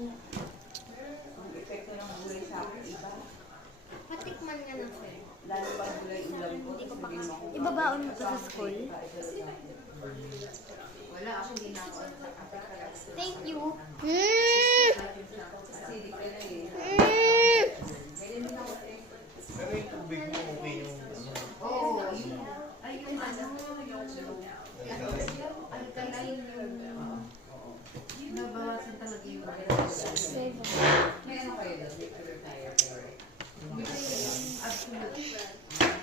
Ang epekto ng gulay sa akin, iba. Patikman nga na, sir. Lalo pag gulay ulam ko, Hindi ko pa sabihin mo kung ibabaon mo to sa school. wala ako, hindi na ako. Thank you. Acidic ka na eh. Ganyan din ako eh. Pero yung tubig mo, okay yung ano. Oo, yung, ay yung ano, yung alkaline yung, nabawasan talaga yung may ano kayo doon, Victor Tire Care. Absolute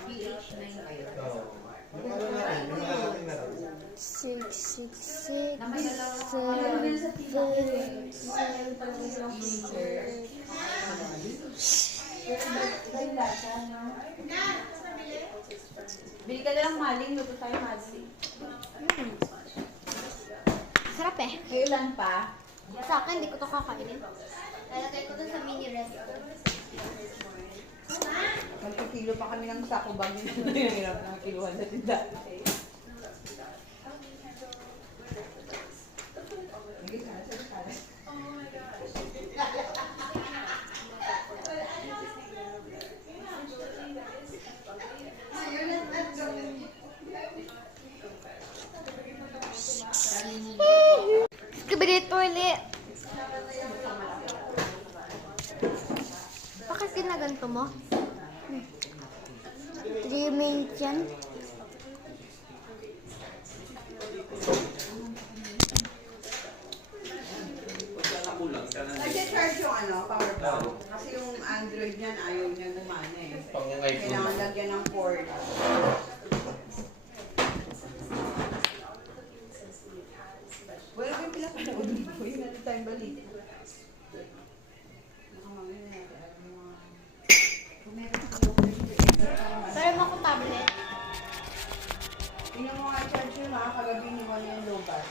pH 9 kayo. Oo. Yung ano na rin, yung malaki na rin. 666 Na may dalawa sa bili ka na lang maling, luto tayo maling. Sarap eh. Kailan pa? Sa akin, hindi ko to kakainin. Lalagay ko to sa mini resto. Magkikilo pa kami ng sako bag nito na yung hirap ng kiluhan sa tinda. Skibidit po ulit. Bakit ginaganto mo? 3 minutes yan. Nag-charge yung ano, power bank. Kasi yung Android niyan, ayaw niya gumana eh. Pang iPhone. Kailangan lagyan ng cord. Wala kang pinapanood mo. Yung natin tayong balita. Pero mo ko tablet. Tingnan mo nga charge yun ha, kagabi ni Juan yung low bar.